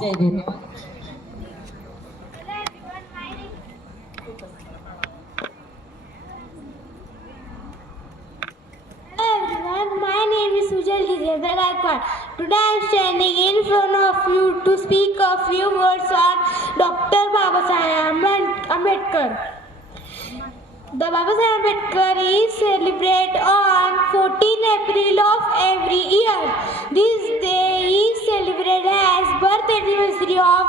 जय Bhim. Hello everyone, my name is Sujal Gijendra Gaikwad. Today I am standing in front of you to speak a few words on Dr. Babasaheb Ambedkar. The Babasaheb Ambedkar is celebrated on 14 April of every year. This day is celebrated as birth anniversary of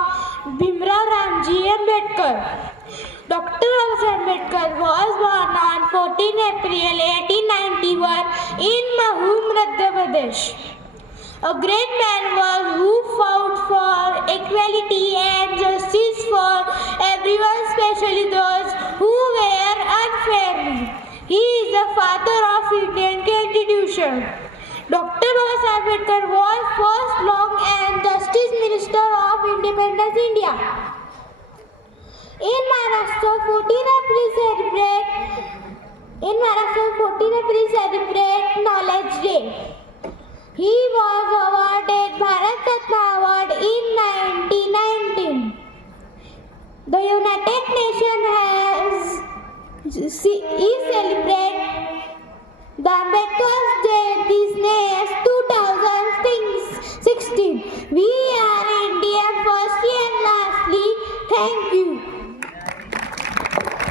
Bhimrao Ramji Ambedkar. Dr. Babasaheb Ambedkar was born on 14 April 1891 in Mahou, Madhya Pradesh. A great man was who fought for equality and justice for everyone, especially those who were unfairly. He is the father of Indian Constitution. Dr. Babasaheb Ambedkar was first Law and Justice Minister of Independence India. In Maharashtra, 14 April celebrate Knowledge Day. He was awarded Bharat Ratna Award in 1919. The United Nations celebrate the Ambedkar's Day this year 2016. We are India first and lastly. Thank you.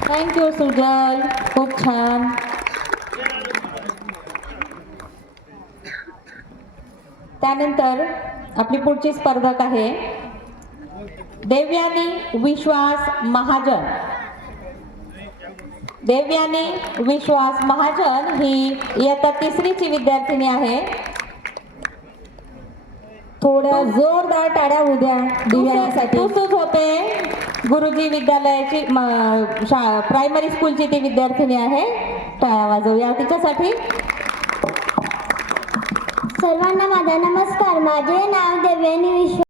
Thank you Sujal, खूप छान. त्यानंतर आपली पुढची स्पर्धक आहे देवयानी विश्वास महाजन. देवयानी विश्वास महाजन ही इयत्ता तिसरीची विद्यार्थिनी आहे. थोड्या जोरदार टाळ्या होऊ द्या दिव्यांसाठी. तूच होते गुरुजी विद्यालयाची प्रायमरी स्कूलची ती विद्यार्थिनी आहे. टाळ्या वाजवूया तिच्यासाठी. सर्वांना माझा नमस्कार. माझे नाव देवयानी विश्वास